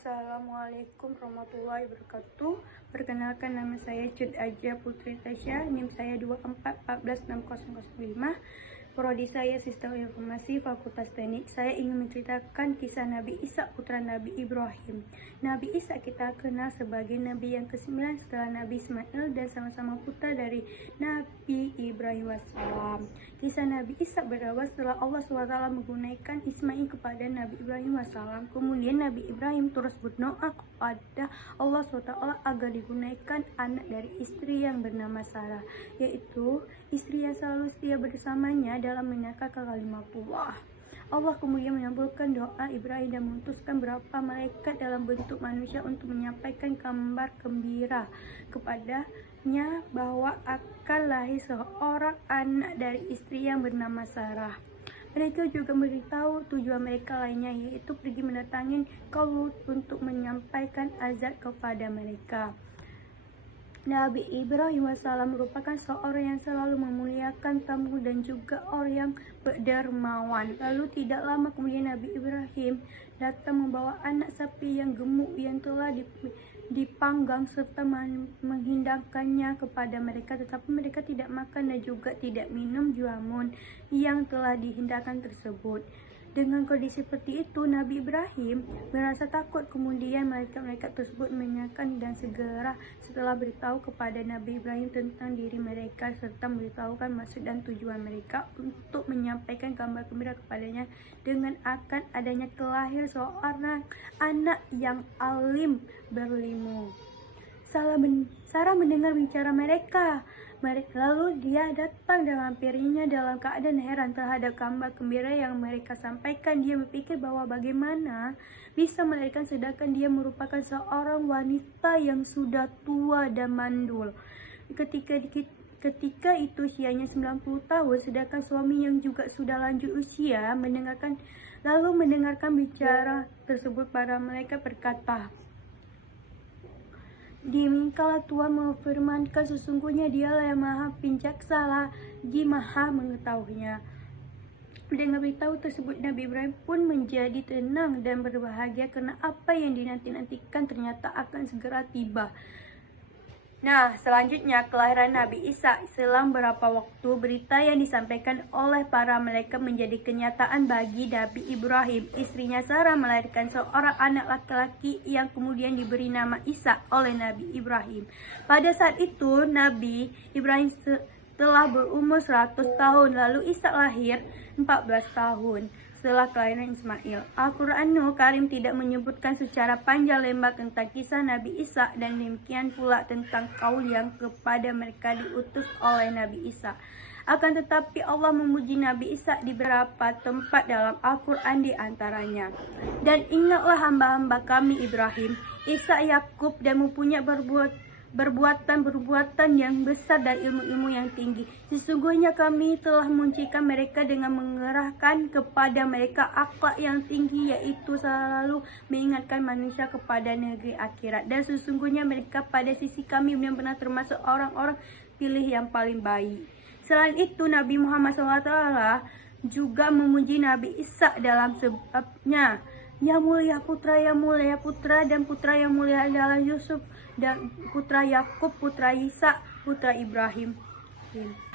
Assalamualaikum warahmatullahi wabarakatuh. Perkenalkan, nama saya Cud Aja Putri Tasya, NIM saya 24146005. Prodi saya Sistem Informasi Fakultas Teknik. Saya ingin menceritakan kisah Nabi Isa putra Nabi Ibrahim. Nabi Isa kita kenal sebagai Nabi yang ke-9 setelah Nabi Ismail dan sama-sama putra dari Nabi Ibrahim wassalam. Kisah Nabi Isa berawal setelah Allah SWT menggunakan Ismail kepada Nabi Ibrahim wassalam. Kemudian Nabi Ibrahim terus berdoa kepada Allah SWT agar digunakan anak dari istri yang bernama Sarah, yaitu istri yang selalu setia bersamanya dalam menyangka kalimahullah. Allah kemudian menyambutkan doa Ibrahim dan mengutuskan beberapa malaikat dalam bentuk manusia untuk menyampaikan kabar gembira kepadanya bahwa akan lahir seorang anak dari istri yang bernama Sarah. Mereka juga memberitahu tujuan mereka lainnya, yaitu pergi mendatangi kaum untuk menyampaikan azab kepada mereka. Nabi Ibrahim wassalam merupakan seorang yang selalu memuliakan tamu dan juga orang yang dermawan. Lalu tidak lama kemudian Nabi Ibrahim datang membawa anak sapi yang gemuk yang telah dipanggang serta menghidangkannya kepada mereka, tetapi mereka tidak makan dan juga tidak minum jamun yang telah dihidangkan tersebut. Dengan kondisi seperti itu, Nabi Ibrahim merasa takut. Kemudian malaikat-malaikat tersebut menanyakan dan segera setelah beritahu kepada Nabi Ibrahim tentang diri mereka serta memberitahukan maksud dan tujuan mereka untuk menyampaikan kabar gembira kepadanya dengan akan adanya kelahir seorang anak yang alim berilmu. Sarah mendengar bicara mereka. Lalu dia datang dan hampirinya dalam keadaan heran terhadap kabar gembira yang mereka sampaikan. Dia berpikir bahwa bagaimana bisa melahirkan sedangkan dia merupakan seorang wanita yang sudah tua dan mandul. Ketika itu usianya 90 tahun, sedangkan suami yang juga sudah lanjut usia mendengarkan bicara tersebut, para malaikat berkata, "Demikianlah Tuhan memfirmankan, sesungguhnya Dialah yang Maha Bijaksana, lagi Maha mengetahuinya." Mendengar beritahu tersebut, Nabi Ibrahim pun menjadi tenang dan berbahagia karena apa yang dinanti-nantikan ternyata akan segera tiba. Nah, selanjutnya kelahiran Nabi Isa. Selang beberapa waktu, berita yang disampaikan oleh para malaikat menjadi kenyataan bagi Nabi Ibrahim. Istrinya Sarah melahirkan seorang anak laki-laki yang kemudian diberi nama Isa oleh Nabi Ibrahim. Pada saat itu, Nabi Ibrahim telah berumur 100 tahun, lalu Isa lahir 14 tahun setelah kelahiran Ismail. Al-Quranul Karim tidak menyebutkan secara panjang lebar tentang kisah Nabi Isa dan demikian pula tentang kaul yang kepada mereka diutus oleh Nabi Isa. Akan tetapi Allah memuji Nabi Isa di beberapa tempat dalam Al-Quran, di antaranya, "Dan ingatlah hamba-hamba kami Ibrahim, Isa, Yakub dan mempunyai perbuatan yang besar dan ilmu-ilmu yang tinggi. Sesungguhnya kami telah mengujikan mereka dengan mengerahkan kepada mereka akhlak yang tinggi, yaitu selalu mengingatkan manusia kepada negeri akhirat. Dan sesungguhnya mereka pada sisi kami benar-benar termasuk orang-orang pilih yang paling baik." Selain itu, Nabi Muhammad SAW juga memuji Nabi Isa dalam sebabnya, "Ya mulia putra, ya mulia putra, dan putra yang mulia adalah Yusuf, dan putra Yakub, putra Isa, putra Ibrahim."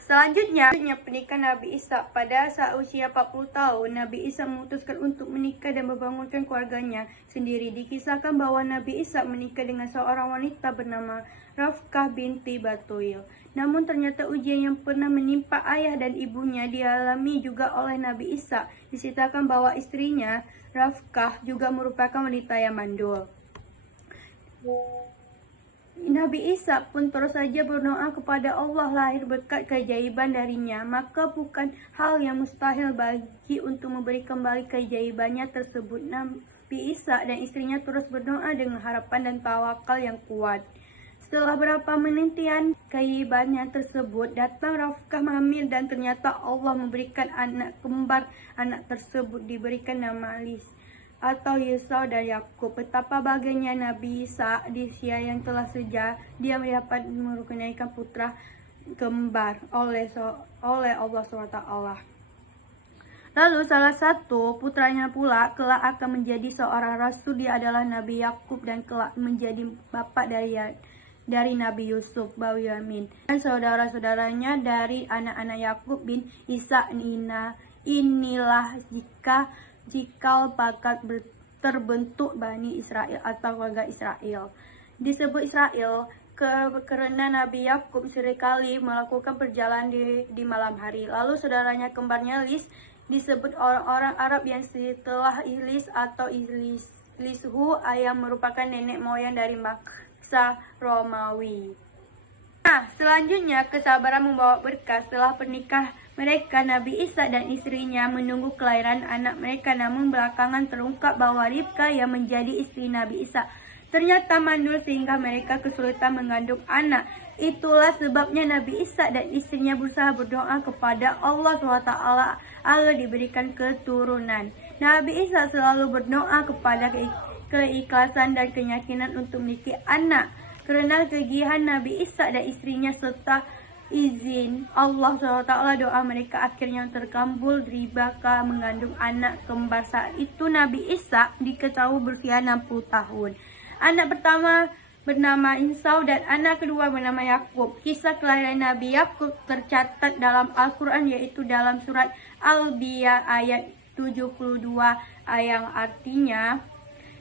Selanjutnya pernikahan Nabi Isa. Pada saat usia 40 tahun, Nabi Isa memutuskan untuk menikah dan membangunkan keluarganya sendiri. Dikisahkan bahwa Nabi Isa menikah dengan seorang wanita bernama Rafkah binti Batuil. Namun ternyata ujian yang pernah menimpa ayah dan ibunya dialami juga oleh Nabi Isa. Diceritakan bahwa istrinya Rafkah juga merupakan wanita yang mandul. Nabi Isa pun terus saja berdoa kepada Allah lahir berkat keajaiban darinya. Maka bukan hal yang mustahil bagi untuk memberi kembali keajaibannya tersebut. Nabi Isa dan istrinya terus berdoa dengan harapan dan tawakal yang kuat. Setelah beberapa penantian keajaibannya tersebut, datang Rafkah hamil dan ternyata Allah memberikan anak kembar. Anak tersebut diberikan nama Lis atau Yesau dan Yakub. Betapa bahagianya Nabi Isa di usia yang telah senja, dia mendapat menurunkan putra kembar oleh Allah SWT. Lalu salah satu putranya pula kelak akan menjadi seorang rasul, dia adalah Nabi Yakub dan kelak menjadi bapak dari Nabi Yusuf Yamin dan saudara-saudaranya dari anak-anak Yakub bin Isa. Inilah jika bakat terbentuk Bani Israel atau keluarga Israel. Disebut Israel karena Nabi Yakub seringkali melakukan perjalanan di malam hari. Lalu saudaranya kembarnya Lis disebut orang-orang Arab yang setelah Ihlis atau Ihlishu yang merupakan nenek moyang dari bangsa Romawi. Nah, selanjutnya kesabaran membawa berkah. Setelah pernikah mereka, Nabi Isa dan istrinya menunggu kelahiran anak mereka, namun belakangan terungkap bahwa Ribka yang menjadi istri Nabi Isa ternyata mandul sehingga mereka kesulitan mengandung anak. Itulah sebabnya Nabi Isa dan istrinya berusaha berdoa kepada Allah SWT agar diberikan keturunan. Nabi Isa selalu berdoa kepada keikhlasan dan keyakinan untuk memiliki anak. Karena kegigihan Nabi Isa dan istrinya serta izin Allah SWT, doa mereka akhirnya terkabul. Ribka mengandung anak kembar. Saat itu Nabi Isa diketahui berusia 60 tahun. Anak pertama bernama Insau dan anak kedua bernama Yakub. Kisah kelahiran Nabi Yakub tercatat dalam Al-Quran, yaitu dalam surat Al-Anbiya ayat 72 yang artinya,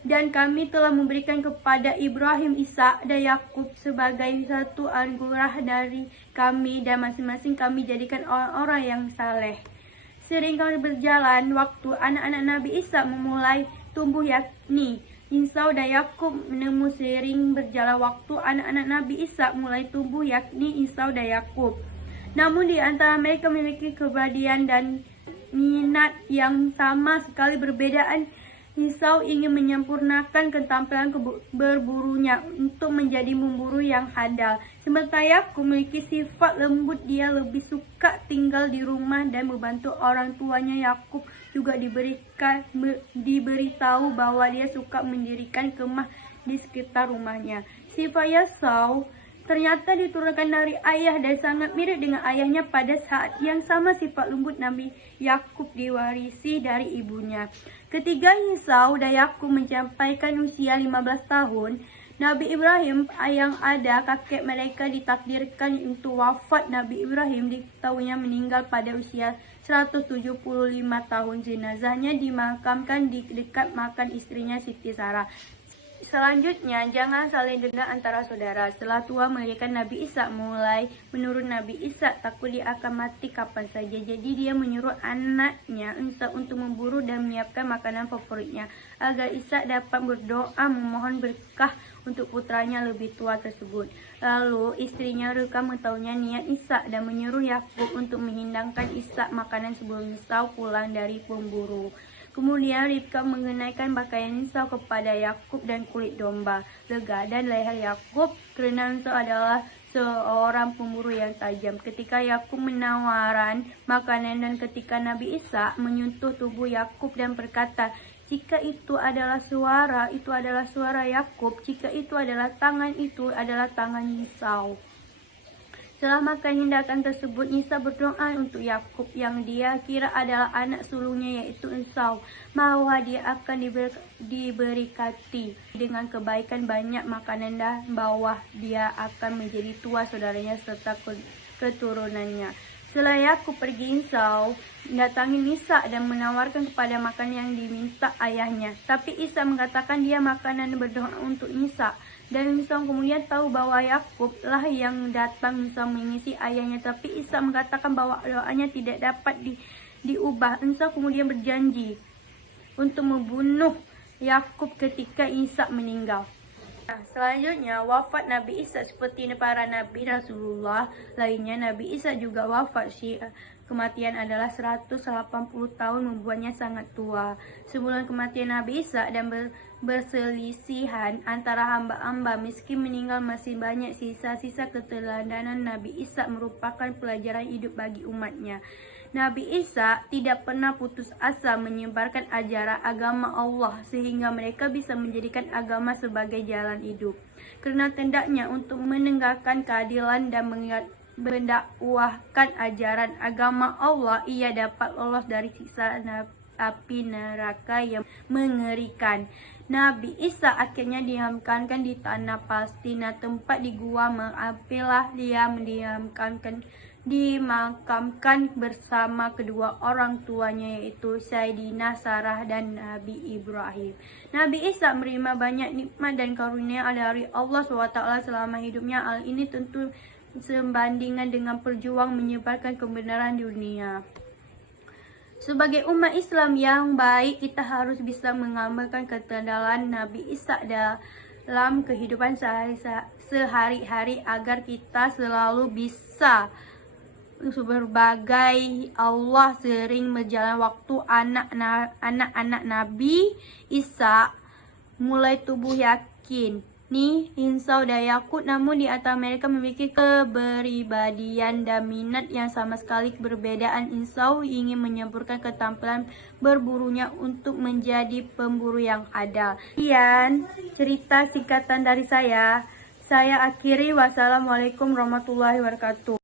dan kami telah memberikan kepada Ibrahim, Ishak dan Yakub sebagai satu anugerah dari kami, dan masing-masing kami jadikan orang-orang yang saleh. Sering kali berjalan waktu, anak-anak Nabi Ishak memulai tumbuh, yakni Insau dan Yakub. Menemu sering berjalan waktu, anak-anak Nabi Ishak mulai tumbuh, yakni Insau dan Yakub. Namun di antara mereka memiliki kepribadian dan minat yang sama sekali berbedaan. Insau ingin menyempurnakan ketampilan berburunya untuk menjadi pemburu yang handal. Sementara Yakub memiliki sifat lembut, dia lebih suka tinggal di rumah dan membantu orang tuanya. Yakub juga diberitahu bahwa dia suka mendirikan kemah di sekitar rumahnya. Sifat Insau ternyata diturunkan dari ayah dan sangat mirip dengan ayahnya. Pada saat yang sama, sifat lembut Nabi Yakub diwarisi dari ibunya. Ketika Insau dan Yakub mencapai usia 15 tahun, Nabi Ibrahim yang ada kakek mereka ditakdirkan untuk wafat. Nabi Ibrahim diketahuinya meninggal pada usia 175 tahun. Jenazahnya dimakamkan di dekat makam istrinya Siti Sarah. Selanjutnya, jangan saling dendam antara saudara. Setelah tua melahirkan Nabi Isa, mulai menurun Nabi Isa takut dia akan mati kapan saja. Jadi dia menyuruh anaknya Isa untuk memburu dan menyiapkan makanan favoritnya agar Isa dapat berdoa memohon berkah untuk putranya lebih tua tersebut. Lalu istrinya Ribka mengetahui niat Isa dan menyuruh Yakub untuk menghidangkan Isa makanan sebelum Isa pulang dari pemburu. Kemudian Ribka mengenaikan pakaian Insau kepada Yakub dan kulit domba, lega dan leher Yakub, karena Insau adalah seorang pemburu yang tajam. Ketika Yakub menawarkan makanan dan ketika Nabi Isa menyentuh tubuh Yakub dan berkata, jika itu adalah suara, itu adalah suara Yakub. Jika itu adalah tangan Insau. Setelah makan hindakan tersebut, Isa berdoa untuk Yakub yang dia kira adalah anak sulungnya, yaitu Insau, bahwa dia akan diberkati dengan kebaikan banyak makanan dan bahwa dia akan menjadi tua saudaranya serta keturunannya. Setelah Yakub pergi, Insau mendatangi Isa dan menawarkan kepada makan yang diminta ayahnya. Tapi Isa mengatakan dia makanan berdoa untuk Isa. Dan Isa kemudian tahu bahwa Yakub lah yang datang Isa mengisi ayahnya. Tapi Isa mengatakan bahwa doanya tidak dapat diubah. Isa kemudian berjanji untuk membunuh Yakub ketika Isa meninggal. Nah, selanjutnya wafat Nabi Isa seperti para Nabi Rasulullah lainnya. Nabi Isa juga wafat. Kematian adalah 180 tahun, membuatnya sangat tua. Sebelum kematian Nabi Isa dan berselisihan antara hamba-hamba, meski meninggal masih banyak sisa-sisa keteladanan Nabi Isa merupakan pelajaran hidup bagi umatnya. Nabi Isa tidak pernah putus asa menyebarkan ajaran agama Allah sehingga mereka bisa menjadikan agama sebagai jalan hidup. Karena tendaknya untuk menegakkan keadilan dan mendakwahkan ajaran agama Allah, ia dapat lolos dari siksa api neraka yang mengerikan. Nabi Isa akhirnya dimakamkan di tanah Palestina, tempat di gua Ma'apilah. Dia dimakamkan bersama kedua orang tuanya, yaitu Sayyidina Sarah dan Nabi Ibrahim. Nabi Isa menerima banyak nikmat dan karunia dari Allah SWT selama hidupnya. Hal ini tentu sebandingan dengan perjuangan menyebarkan kebenaran di dunia. Sebagai umat Islam yang baik, kita harus bisa mengamalkan keteladanan Nabi Isa dalam kehidupan sehari-hari agar kita selalu bisa berbagai Allah sering berjalan waktu. Anak-anak Nabi Isa mulai tumbuh yakin nih Insau dan Yakut, namun di antara mereka memiliki kepribadian dan minat yang sama sekali berbedaan. Insau ingin menyempurnakan ketampilan berburunya untuk menjadi pemburu yang adil. Sekian cerita singkatan dari saya akhiri. Wassalamualaikum warahmatullahi wabarakatuh.